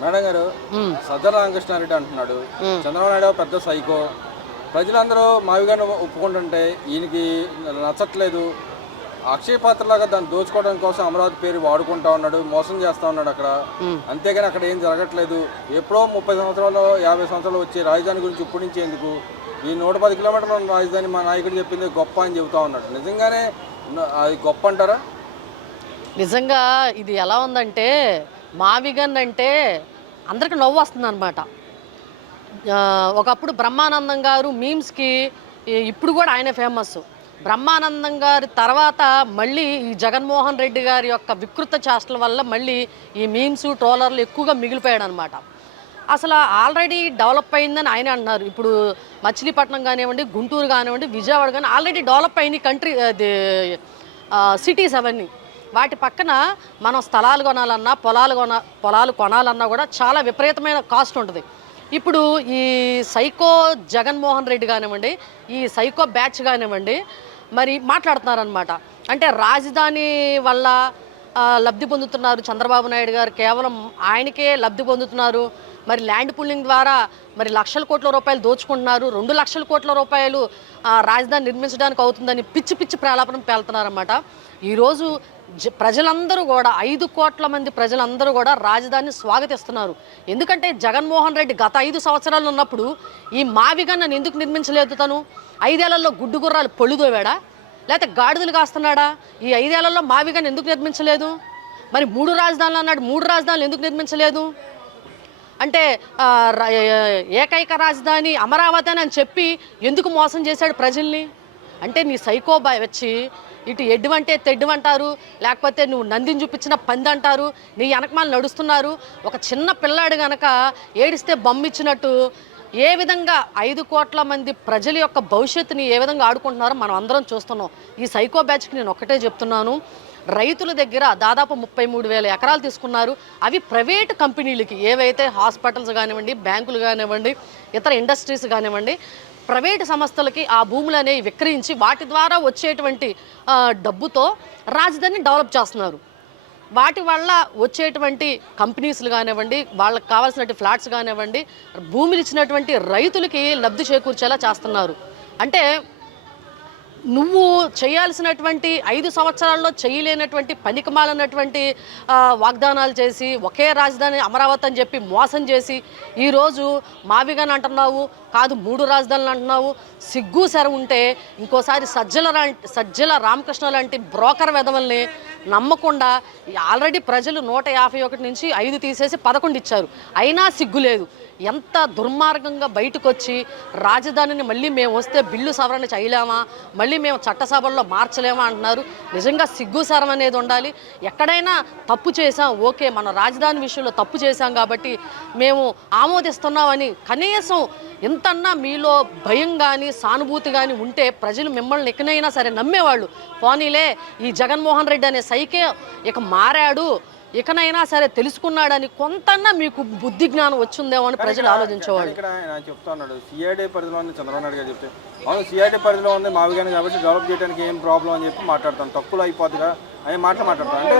Madam గారు సజ్జల రామకృష్ణారెడ్డి అంటున్నాడు చంద్రబాబు నాయుడు పెద్ద సైకో. ప్రజలందరూ మావిగాను ఒప్పుకుంటుంటే ఈయనకి నచ్చట్లేదు. అక్షయ పాత్రలాగా దాన్ని దోచుకోవడం కోసం అమరావతి పేరు వాడుకుంటా ఉన్నాడు, మోసం చేస్తూ ఉన్నాడు అక్కడ. అంతేగాని అక్కడ ఏం జరగట్లేదు. ఎప్పుడో 30 సంవత్సరాలు 50 సంవత్సరాలు వచ్చి రాజధాని గురించి ఇప్పుడు నుంచి ఎందుకు, ఈ 110 కిలోమీటర్ల రాజధాని మా నాయకుడు చెప్పింది గొప్ప అని చెబుతా ఉన్నాడు. నిజంగానే అది గొప్ప అంటారా? నిజంగా ఇది ఎలా ఉందంటే మావిగన్ అంటే అందరికి నవ్వు వస్తుంది అనమాట. ఒకప్పుడు బ్రహ్మానందం గారు మీమ్స్కి ఇప్పుడు కూడా ఆయన ఫేమస్. బ్రహ్మానందం గారి తర్వాత మళ్ళీ ఈ జగన్మోహన్ రెడ్డి గారి యొక్క వికృత చేష్టల వల్ల మళ్ళీ ఈ మీమ్స్ ట్రోలర్లు ఎక్కువగా మిగిలిపోయాడు అనమాట. అసలు ఆల్రెడీ డెవలప్ అయిందని ఆయన అంటున్నారు. ఇప్పుడు మచిలీపట్నం కానివ్వండి, గుంటూరు కానివ్వండి, విజయవాడ కానీ ఆల్రెడీ డెవలప్ అయిన కంట్రీ సిటీస్ అవన్నీ. వాటి పక్కన మనం స్థలాలు కొనాలన్నా పొలాలు కొనాలన్నా కూడా చాలా విపరీతమైన కాస్ట్ ఉంటుంది. ఇప్పుడు ఈ సైకో జగన్మోహన్ రెడ్డి కానివ్వండి, ఈ సైకో బ్యాచ్ కానివ్వండి, మరి మాట్లాడుతున్నారనమాట. అంటే రాజధాని వల్ల లబ్ధి పొందుతున్నారు చంద్రబాబు నాయుడు గారు, కేవలం ఆయనకే లబ్ధి పొందుతున్నారు. మరి ల్యాండ్ పూలింగ్ ద్వారా మరి లక్షల కోట్ల రూపాయలు దోచుకుంటున్నారు. 2 లక్షల కోట్ల రూపాయలు రాజధాని నిర్మించడానికి అవుతుందని పిచ్చి పిచ్చి ప్రలాపనం పేలుతున్నారన్నమాట. ఈరోజు ప్రజలందరూ కూడా 5 కోట్ల మంది ప్రజలందరూ కూడా రాజధానిని స్వాగతిస్తున్నారు. ఎందుకంటే జగన్మోహన్ రెడ్డి గత 5 సంవత్సరాలు ఉన్నప్పుడు ఈ మావిగన్ నన్ను ఎందుకు నిర్మించలేదు? తను 5 ఏళ్లలో గుడ్డు గుర్రాలు పొళ్ళుదోవాడా, లేకపోతే గాడిదలు కాస్తున్నాడా? ఈ 5 ఏళ్లలో మావిగన్ ఎందుకు నిర్మించలేదు? మరి 3 రాజధానులు అన్నాడు, 3 రాజధానులు ఎందుకు నిర్మించలేదు? అంటే ఏకైక రాజధాని అమరావతి అని చెప్పి ఎందుకు మోసం చేశాడు ప్రజల్ని? అంటే నీ సైకో వచ్చి ఇటు ఎడ్డువంటే తెడ్డువంటారు, లేకపోతే నువ్వు నందిని చూపించిన పంది అంటారు, నీ వెనకమాలు నడుస్తున్నారు. ఒక చిన్న పిల్లాడు గనక ఏడిస్తే బొమ్మిచ్చినట్టు ఏ విధంగా 5 కోట్ల మంది ప్రజల యొక్క భవిష్యత్తుని ఏ విధంగా ఆడుకుంటున్నారో మనం అందరం చూస్తున్నాం. ఈ సైకో బ్యాచ్కి నేను ఒక్కటే చెప్తున్నాను, రైతుల దగ్గర దాదాపు 33,000 ఎకరాలు తీసుకున్నారు. అవి ప్రైవేటు కంపెనీలకి, ఏవైతే హాస్పిటల్స్ కానివ్వండి, బ్యాంకులు కానివ్వండి, ఇతర ఇండస్ట్రీస్ కానివ్వండి, ప్రైవేటు సంస్థలకి ఆ భూములు అనేవి విక్రయించి వాటి ద్వారా వచ్చేటువంటి డబ్బుతో రాజధానిని డెవలప్ చేస్తున్నారు. వాటి వల్ల వచ్చేటువంటి కంపెనీస్లు కానివ్వండి, వాళ్ళకి కావాల్సినటువంటి ఫ్లాట్స్ కానివ్వండి, భూములు ఇచ్చినటువంటి రైతులకి లబ్ధి చేకూర్చేలా చేస్తున్నారు. అంటే నువ్వు చేయాల్సినటువంటి 5 సంవత్సరాల్లో చేయలేనటువంటి పనికిమాలన్నటువంటి వాగ్దానాలు చేసి ఒకే రాజధాని అమరావతి అని చెప్పి మోసం చేసి ఈరోజు మావిగన్ అంటున్నావు, కాదు 3 రాజధానులు అంటున్నావు. సిగ్గు సెర ఉంటే ఇంకోసారి సజ్జల రామకృష్ణ లాంటి బ్రోకర్ వెధవల్ని నమ్మకుండా, ఆల్రెడీ ప్రజలు 151 నుంచి 5 తీసేసి 11 ఇచ్చారు, అయినా సిగ్గు లేదు. ఎంత దుర్మార్గంగా బయటకు వచ్చి రాజధానిని మళ్ళీ మేము వస్తే బిల్లు సవరణ చేయలేమా, మళ్ళీ మేము చట్టసభల్లో మార్చలేమా అంటున్నారు. నిజంగా సిగ్గుసారం అనేది ఉండాలి. ఎక్కడైనా తప్పు చేసాం, ఓకే, మన రాజధాని విషయంలో తప్పు చేశాం కాబట్టి మేము ఆమోదిస్తున్నామని కనీసం ఎంతన్నా మీలో భయం కానీ సానుభూతి కానీ ఉంటే ప్రజలు మిమ్మల్ని ఎక్కడైనా సరే నమ్మేవాళ్ళు. పోనీలే ఈ జగన్మోహన్ రెడ్డి అనే సైకే ఇక మారాడు, ఇకనైనా సరే తెలుసుకున్నాడని కొంతన్నా మీకు బుద్ధి జ్ఞానం వచ్చిందేమో అని ప్రజలు ఆలోచించేవాళ్ళు. ఇక్కడ ఆయన చెప్తా ఉన్నాడు సిఐడి పరిధిలో ఉంది చంద్రబాబు నాయుడు గారు చెప్తే, అవును సిఐడి పరిధిలో ఉంది మావిగాని కాబట్టి డెవలప్ చేయడానికి ఏం ప్రాబ్లం అని చెప్పి మాట్లాడతాను, తక్కువలో అయిపోతుందిగా అని మాట్లాడతాను. అంటే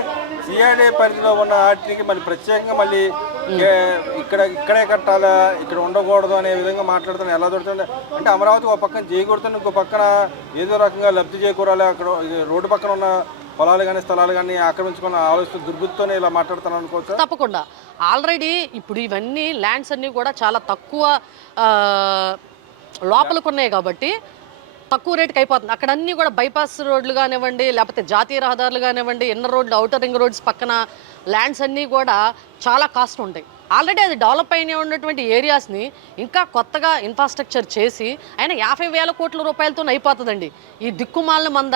సిఐడి పరిధిలో ఉన్న వాటికి మళ్ళీ ప్రత్యేకంగా మళ్ళీ ఇక్కడే కట్టాలా, ఇక్కడ ఉండకూడదు అనే విధంగా మాట్లాడుతాను. ఎలా దొరుకుతుంది అంటే అమరావతి ఒక పక్కన చేయకూడుతుంది, ఇంకో పక్కన ఏదో రకంగా లబ్ధి చేకూరాలి, అక్కడ రోడ్డు పక్కన ఉన్న పొలాలు కానీ స్థలాలు కానీ ఆక్రమించుకున్న ఆలోచన దుర్బుద్ధితోనే ఇలా మాట్లాడుతాను అనుకోవచ్చు. తప్పకుండా ఆల్రెడీ ఇప్పుడు ఇవన్నీ ల్యాండ్స్ అన్నీ కూడా చాలా తక్కువ లోపలికి ఉన్నాయి కాబట్టి తక్కువ రేటుకి అయిపోతుంది. అక్కడ అన్నీ కూడా బైపాస్ రోడ్లు కానివ్వండి, లేకపోతే జాతీయ రహదారులు కానివ్వండి, ఇన్నర్ రోడ్లు, అవుటర్ రింగ్ రోడ్స్ పక్కన ల్యాండ్స్ అన్నీ కూడా చాలా కాస్ట్ ఉంటాయి. ఆల్రెడీ అది డెవలప్ అయిన ఉన్నటువంటి ఏరియాస్ని ఇంకా కొత్తగా ఇన్ఫ్రాస్ట్రక్చర్ చేసి అయినా 50,000 కోట్ల రూపాయలతో అయిపోతుందండి. ఈ దిక్కుమాలిన మంద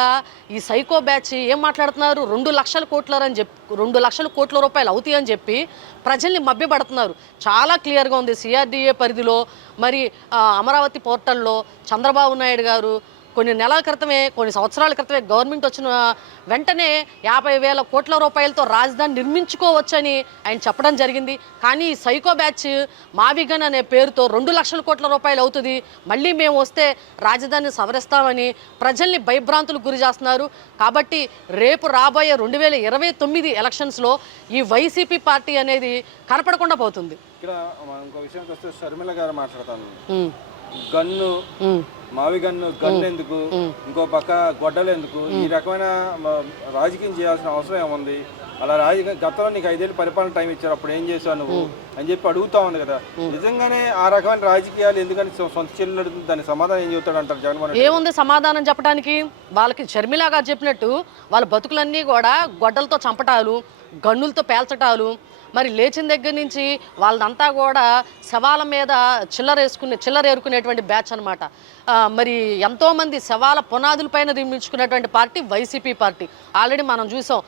ఈ సైకో బ్యాచ్ ఏం మాట్లాడుతున్నారు, 2 లక్షల కోట్ల అని చెప్పి 2 లక్షల కోట్ల రూపాయలు అవుతాయి అని చెప్పి ప్రజల్ని మభ్యపడుతున్నారు. చాలా క్లియర్గా ఉంది. సిఆర్డీఏ పరిధిలో మరి అమరావతి పోర్టల్లో చంద్రబాబు నాయుడు గారు కొన్ని నెలల క్రితమే, కొన్ని సంవత్సరాల క్రితమే గవర్నమెంట్ వచ్చిన వెంటనే 50,000 కోట్ల రూపాయలతో రాజధాని నిర్మించుకోవచ్చని ఆయన చెప్పడం జరిగింది. కానీ ఈ సైకో బ్యాచ్ మావిగన్ అనే పేరుతో 2 లక్షల కోట్ల రూపాయలు అవుతుంది, మళ్ళీ మేము వస్తే రాజధానిని సవరిస్తామని ప్రజల్ని భయభ్రాంతులకు గురి చేస్తున్నారు. కాబట్టి రేపు రాబోయే 2029 ఎలక్షన్స్లో ఈ వైసీపీ పార్టీ అనేది కనపడకుండా పోతుంది. ఇక్కడ ఇంకో విషయానికి వస్తే షర్మిల గారు మాట్లాడతాను, గన్ను మావి గన్ను ఎందుకు, ఇంకో పక్క గొడ్డలు ఎందుకు, ఈ రకమైన రాజకీయం చేయాల్సిన అవసరం ఏముంది, అలా గతంలో నీకు 5 ఏళ్ళు పరిపాలన టైం ఇచ్చారు, అప్పుడు ఏం చేశావు నువ్వు అని చెప్పి అడుగుతా ఉంది కదా. నిజంగానే ఆ రకమైన రాజకీయాలు ఎందుకని సొంత చెల్లి అడుగుతుంది, దాని సమాధానం ఏం చెబుతాడు అంటారు జగన్మోహన్ రెడ్డి? ఏముంది సమాధానం చెప్పడానికి? వాళ్ళకి షర్మిల గారు చెప్పినట్టు వాళ్ళ బతుకులన్నీ కూడా గొడ్డలతో చంపటాలు, గన్నులతో పేల్చటాలు, మరి లేచిన దగ్గర నుంచి వాళ్ళంతా కూడా శవాల మీద చిల్లర ఏరుకునేటువంటి బ్యాచ్ అనమాట. మరి ఎంతోమంది శవాల పునాదులపైన నిర్మించుకున్నటువంటి పార్టీ వైసీపీ పార్టీ. ఆల్రెడీ మనం చూసాం,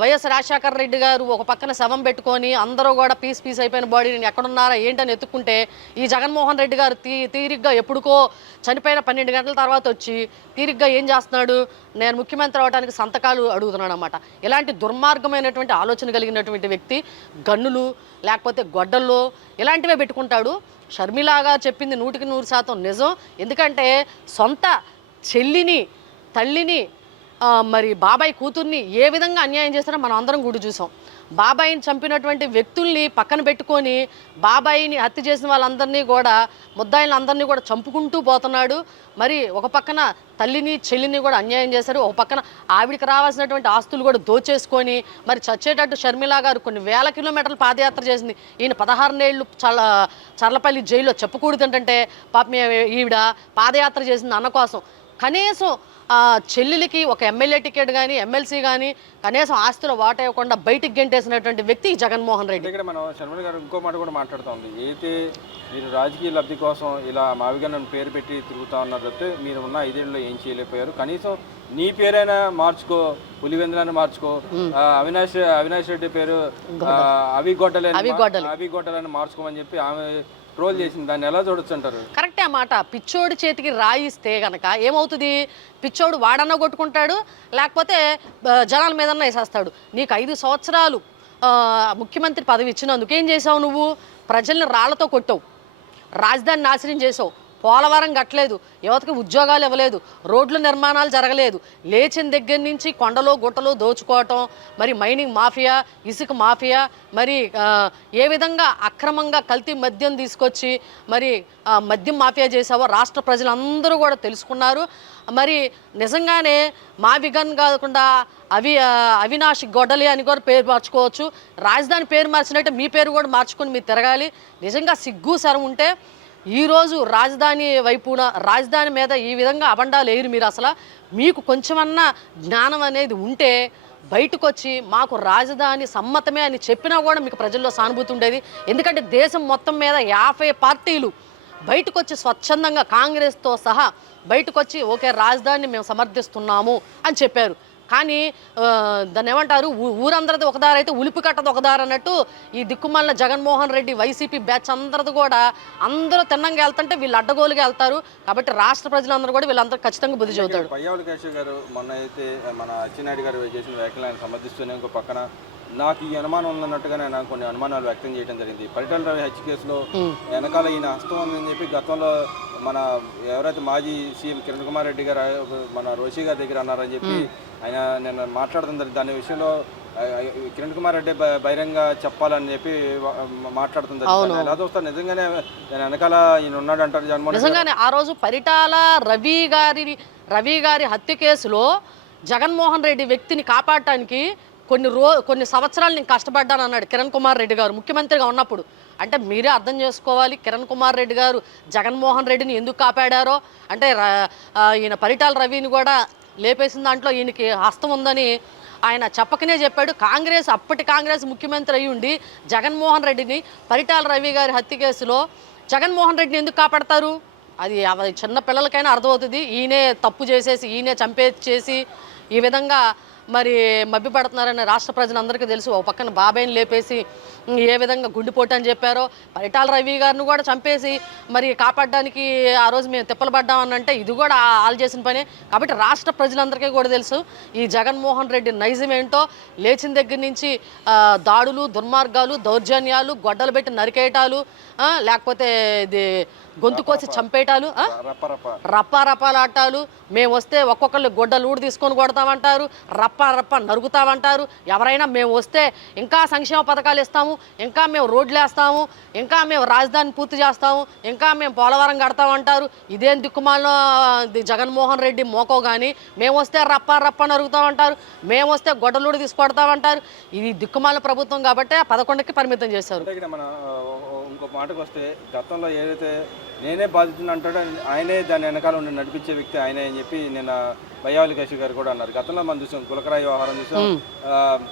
వైఎస్ రాజశేఖర రెడ్డి గారు ఒక పక్కన శవం పెట్టుకొని అందరూ కూడా పీస్ అయిపోయిన బాడీని ఎక్కడున్నారా ఏంటని ఎత్తుక్కుంటే, ఈ జగన్మోహన్ రెడ్డి గారు తీరిగ్గా ఎప్పుడుకో చనిపోయిన 12 గంటల తర్వాత వచ్చి తీరిగ్గా ఏం చేస్తున్నాడు, నేను ముఖ్యమంత్రి అవడానికి సంతకాలు అడుగుతున్నాడు అన్నమాట. ఇలాంటి దుర్మార్గమైనటువంటి ఆలోచన కలిగినటువంటి వ్యక్తి గన్నులు లేకపోతే గొడ్డల్లో ఇలాంటివే పెట్టుకుంటాడు. షర్మిలాగా చెప్పింది 100% నిజం. ఎందుకంటే సొంత చెల్లిని, తల్లిని, మరి బాబాయ్ కూతుర్ని ఏ విధంగా అన్యాయం చేస్తారో మనం అందరం కూడా చూసాం. బాబాయిని చంపినటువంటి వ్యక్తుల్ని పక్కన పెట్టుకొని బాబాయిని హత్య చేసిన వాళ్ళందరినీ కూడా, ముద్దాయిలను అందరినీ కూడా చంపుకుంటూ పోతున్నాడు. మరి ఒక పక్కన తల్లిని చెల్లిని కూడా అన్యాయం చేశారు, ఒక పక్కన ఆవిడికి రావాల్సినటువంటి ఆస్తులు కూడా దోచేసుకొని మరి చచ్చేటట్టు షర్మిల గారు కొన్ని వేల కిలోమీటర్లు పాదయాత్ర చేసింది. ఈయన 16 ఏళ్ళు చర్లపల్లి జైల్లో చెప్పకూడదంటే పాపం ఈవిడ పాదయాత్ర చేసింది అన్న కోసం. కనీసం చెల్లెలికి ఒక ఎమ్మెల్యే టికెట్ కానీ ఎమ్మెల్సీ కానీ కనీసం ఆస్తులు వాటా ఇవ్వకుండా బయటికి గెంటేసినటువంటి వ్యక్తి జగన్మోహన్ రెడ్డి. ఇక్కడ మనం షర్మిల గారు ఇంకో మాట కూడా మాట్లాడుతూ ఉంది, అయితే మీరు రాజకీయ లబ్ధి కోసం ఇలా మావిగన్ పేరు పెట్టి తిరుగుతా ఉన్నారు తప్పితే మీరు ఉన్న 5 ఏళ్ళలో ఏం చేయలేకపోయారు, కనీసం నీ పేరైనా మార్చుకో, పులివెందులని మార్చుకో, అవినాష్ రెడ్డి పేరు అవి గొడ్డలని మార్చుకోమని చెప్పి ఆమె ట్రోల్ చేసింది. దాన్ని ఎలా చూడొచ్చు అంటారు? కరెక్టే ఆ మాట. పిచ్చోడి చేతికి రాయిస్తే గనక ఏమవుతుంది, పిచ్చోడు వాడన్నా కొట్టుకుంటాడు, లేకపోతే జనాల మీదన్నా వేసేస్తాడు. నీకు 5 సంవత్సరాలు ముఖ్యమంత్రి పదవి ఇచ్చినందుకు ఏం చేసావు? నువ్వు ప్రజల్ని రాళ్లతో కొట్టావు, రాజధాని నాశనం చేసావు, పోలవరం కట్టలేదు, యువతకి ఉద్యోగాలు ఇవ్వలేదు, రోడ్ల నిర్మాణాలు జరగలేదు, లేచిన దగ్గర నుంచి కొండలు గుట్టలు దోచుకోవటం, మరి మైనింగ్ మాఫియా, ఇసుక మాఫియా, మరి ఏ విధంగా అక్రమంగా కల్తీ మద్యం తీసుకొచ్చి మరి మద్యం మాఫియా చేసావో రాష్ట్ర ప్రజలందరూ కూడా తెలుసుకున్నారు. మరి నిజంగానే మావిగన్ కాకుండా అవినాష్ గొడ్డలి అని కూడా పేరు మార్చుకోవచ్చు. రాజధాని పేరు మార్చినట్టే మీ పేరు కూడా మార్చుకొని మీరు తిరగాలి. నిజంగా సిగ్గు శరం ఉంటే ఈరోజు రాజధాని వైపున, రాజధాని మీద ఈ విధంగా అబండాలు వేయరు మీరు. అసలు మీకు కొంచెమన్నా జ్ఞానం అనేది ఉంటే బయటకు వచ్చి మాకు రాజధాని సమ్మతమే అని చెప్పినా కూడా మీకు ప్రజల్లో సానుభూతి ఉండేది. ఎందుకంటే దేశం మొత్తం మీద 50 పార్టీలు బయటకు వచ్చి స్వచ్ఛందంగా కాంగ్రెస్తో సహా బయటకు వచ్చి ఓకే రాజధానిని మేము సమర్థిస్తున్నాము అని చెప్పారు. కానీ దాన్ని ఏమంటారు, ఊరందరిది ఒకదారి అయితే ఉలిపి కట్టదు ఒకదారి అన్నట్టు ఈ దిక్కుమాలిన జగన్మోహన్ రెడ్డి వైసీపీ బ్యాచ్ అందరిది కూడా అందరూ తిన్నంగా వెళ్తుంటే వీళ్ళు అడ్డగోలుగా వెళ్తారు. కాబట్టి రాష్ట్ర ప్రజలందరూ కూడా వీళ్ళందరూ ఖచ్చితంగా బుద్ధి చెబుతాడు. పయ్యావుల కేశవ్ గారు మొన్న అయితే మన అచ్చెన్నాయుడు గారు చేసిన వ్యాఖ్యలను సమర్థిస్తూనే ఇంకో పక్కన నాకు ఈ అనుమానం ఉందన్నట్టుగానే నాకు కొన్ని అనుమానాలు వ్యక్తం చేయడం జరిగింది. పరిటాల రవి హత్య కేసులో వెనకాల ఈయన హస్తం ఉందని చెప్పి గతంలో మన ఎవరైతే మాజీ సీఎం కిరణ్ కుమార్ రెడ్డి గారు మన రోషి గారి దగ్గర అన్నారని చెప్పి ఆయన నేను మాట్లాడుతుంది. దాని విషయంలో కిరణ్ కుమార్ రెడ్డి బహిరంగ చెప్పాలని చెప్పి మాట్లాడుతుంది. ఎలా చూస్తారు? నిజంగానే వెనకాల ఈయన ఉన్నాడు అంటారు జగన్మోహన్? నిజంగానే ఆ రోజు పరిటాల రవి గారి హత్య కేసులో జగన్మోహన్ రెడ్డి వ్యక్తిని కాపాడటానికి కొన్ని సంవత్సరాలు నేను కష్టపడ్డాను అన్నాడు కిరణ్ కుమార్ రెడ్డి గారు ముఖ్యమంత్రిగా ఉన్నప్పుడు. అంటే మీరే అర్థం చేసుకోవాలి కిరణ్ కుమార్ రెడ్డి గారు జగన్మోహన్ రెడ్డిని ఎందుకు కాపాడారో. అంటే ఈయన పరిటాల రవిని కూడా లేపేసిన దాంట్లో ఈయనకి హస్తం ఉందని ఆయన చెప్పకనే చెప్పాడు. అప్పటి కాంగ్రెస్ ముఖ్యమంత్రి అయ్యి ఉండి జగన్మోహన్ రెడ్డిని పరిటాల రవి గారి హత్య కేసులో జగన్మోహన్ రెడ్డిని ఎందుకు కాపాడతారు? అది చిన్న పిల్లలకైనా అర్థమవుతుంది. ఈయనే తప్పు చేసేసి ఈయనే చంపేసి ఈ విధంగా మరి మభ్యపడుతున్నారని రాష్ట్ర ప్రజలందరికీ తెలుసు. ఒక పక్కన బాబాయిని లేపేసి ఏ విధంగా గుండెపోటు అని చెప్పారో, పరిటాల రవి గారిని కూడా చంపేసి మరి కాపాడడానికి ఆ రోజు మేము తిప్పలు పడ్డామని అంటే ఇది కూడా వాళ్ళు చేసిన పనే. కాబట్టి రాష్ట్ర ప్రజలందరికీ కూడా తెలుసు ఈ జగన్మోహన్ రెడ్డి నైజం ఏంటో. లేచిన దగ్గర నుంచి దాడులు, దుర్మార్గాలు, దౌర్జన్యాలు, గొడ్డలు పెట్టి నరికేయటాలు, లేకపోతే ఇది గొంతు కోసి చంపేయటాలు, రప్పారప్పాలాటాలు. మేము వస్తే ఒక్కొక్కళ్ళు గొడ్డలు ఊడి తీసుకొని కొడతామంటారు, రప్ప నరుగుతామంటారు. ఎవరైనా మేము వస్తే ఇంకా సంక్షేమ పథకాలు ఇస్తాము, ఇంకా మేము రోడ్లు వేస్తాము, ఇంకా మేము రాజధాని పూర్తి చేస్తాము, ఇంకా మేము పోలవరం కడతామంటారు. ఇదేం దిక్కుమాలిన జగన్మోహన్ రెడ్డి మోకో కానీ మేము వస్తే రప్ప నరుగుతామంటారు, మేము వస్తే గొడ్డలూడి తీసుకొడతామంటారు. ఇది దిక్కుమాలిన ప్రభుత్వం కాబట్టి 11కి పరిమితం చేశారు. ఇంకో మాటకు వస్తే గతంలో ఏదైతే నేనే బాధితుని అంటాడో ఆయనే దాని వెనకాల ఉండి నడిపించే వ్యక్తి ఆయనే అని చెప్పి నిన్న బయ్యావలి కౌశిక్ గారు కూడా అన్నారు. గతంలో మనం చూసాం, గులకరాయి వ్యవహారం చూసాం,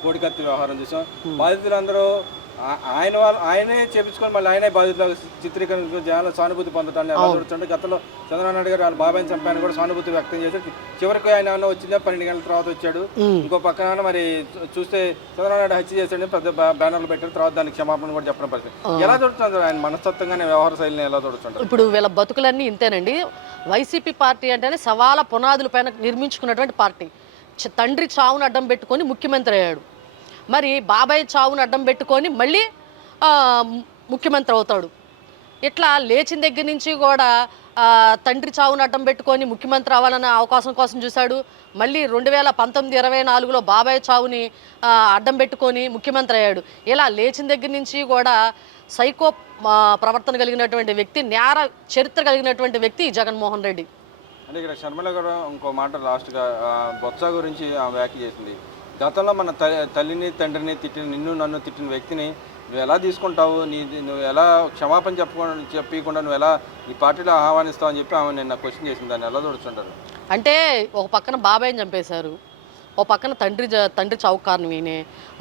కోడికత్తి వ్యవహారం చూసాం. బాధితులందరూ ఆయనే చేపించుకొని మళ్ళీ ఆయనే బాధితులు చిత్రీకరణ జనాలు సానుభూతి పొందటాన్ని ఎలా చూడొచ్చు. గతంలో చంద్రబాబు నాయుడు గారు వాళ్ళ బాబాయిని చంపాయని కూడా సానుభూతి వ్యక్తం చేశాడు. చివరికి ఆయన ఏమన్నా వచ్చిందా 12 గంటల తర్వాత వచ్చాడు. ఇంకో పక్కన మరి చూస్తే చంద్రబాబు నాయుడు హత్య చేశాడని పెద్ద బ్యానర్లు పెట్టారు. తర్వాత దానికి క్షమాపణ కూడా చెప్పడం పరిస్థితి. ఎలా చూడుతుంది ఆయన మనస్తత్వంగానే వ్యవహార శైలిని ఎలా చూడుతుంటారు? ఇప్పుడు వీళ్ళ బతుకులన్నీ ఇంతేనండి. వైసీపీ పార్టీ అంటేనే సవాల పునాదుల పైన నిర్మించుకున్నటువంటి పార్టీ. తండ్రి చావును అడ్డం పెట్టుకొని ముఖ్యమంత్రి అయ్యాడు. మరి బాబాయ్ చావును అడ్డం పెట్టుకొని మళ్ళీ ముఖ్యమంత్రి అవుతాడు. ఇట్లా లేచిన దగ్గర నుంచి కూడా తండ్రి చావును అడ్డం పెట్టుకొని ముఖ్యమంత్రి అవ్వాలనే అవకాశం కోసం చూశాడు. మళ్ళీ 2019-24లో బాబాయ్ చావుని అడ్డం పెట్టుకొని ముఖ్యమంత్రి అయ్యాడు. ఇలా లేచిన దగ్గర నుంచి కూడా సైకో ప్రవర్తన కలిగినటువంటి వ్యక్తి, నేర చరిత్ర కలిగినటువంటి వ్యక్తి జగన్మోహన్ రెడ్డి. అంటే ఇక్కడ షర్మిల గారు ఇంకో మాట లాస్ట్గా బొత్స గురించి వ్యాఖ్య చేసింది. గతంలో మన తల్లిని తండ్రిని తిట్టిన, నిన్ను నన్ను తిట్టిన వ్యక్తిని నువ్వు ఎలా తీసుకుంటావు, నువ్వు ఎలా క్షమాపణ చెప్పకుండా నువ్వు ఎలా ఈ పార్టీలో ఆహ్వానిస్తావు అని చెప్పి ఆమె నిన్న క్వశ్చన్ చేసింది. దాన్ని ఎలా చూడుతుంటారు? అంటే ఒక పక్కన బాబాయ్ని చంపేశారు, ఒక పక్కన తండ్రి చావు కారణం ఈయనే.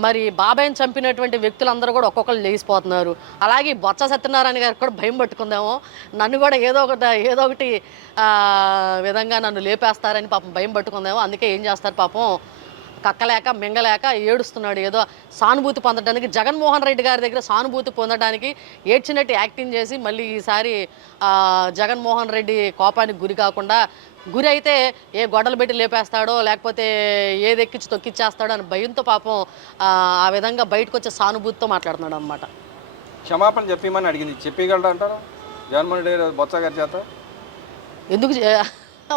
మరి బాబాయ్ని చంపినటువంటి వ్యక్తులందరూ కూడా ఒక్కొక్కరు లేచిపోతున్నారు. అలాగే బొత్స సత్యనారాయణ గారికి కూడా భయం పట్టుకుందామో, నన్ను కూడా ఏదో ఒకటి విధంగా నన్ను లేపేస్తారని పాపం భయం పట్టుకుందామో. అందుకే ఏం చేస్తారు పాపం, కక్కలేక మింగలేక ఏడుస్తున్నాడు. ఏదో సానుభూతి పొందడానికి, జగన్మోహన్ రెడ్డి గారి దగ్గర సానుభూతి పొందడానికి ఏడ్చినట్టు యాక్టింగ్ చేసి మళ్ళీ ఈసారి జగన్మోహన్ రెడ్డి కోపానికి గురి కాకుండా, గురి అయితే ఏ గొడవలు పెట్టి లేపేస్తాడో లేకపోతే ఏది ఎక్కించి తొక్కిచ్చేస్తాడో అని భయంతో పాపం ఆ విధంగా బయటకు వచ్చే సానుభూతితో మాట్లాడుతున్నాడు అనమాట. క్షమాపణ చెప్పమని అడిగింది, చెప్పగలరా అంటారు జగన్మోహన్ రెడ్డి బొత్స గారి చేత? ఎందుకు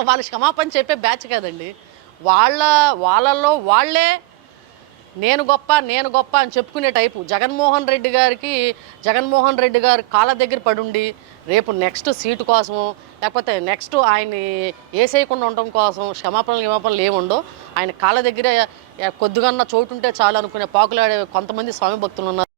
వాళ్ళు క్షమాపణ చెప్పే బ్యాచ్ కదండి. వాళ్ళల్లో వాళ్ళే నేను గొప్ప అని చెప్పుకునే టైపు. జగన్మోహన్ రెడ్డి గారి కాళ్ళ దగ్గర పడుండి రేపు నెక్స్ట్ సీటు కోసము లేకపోతే నెక్స్ట్ ఆయన్ని వేసేయకుండా ఉండటం కోసం క్షమాపణలు ఏముండో, ఆయన కాళ్ళ దగ్గర కొద్దిగా చోటు ఉంటే చాలు అనుకునే పాకులాడే కొంతమంది స్వామి భక్తులు ఉన్నారు.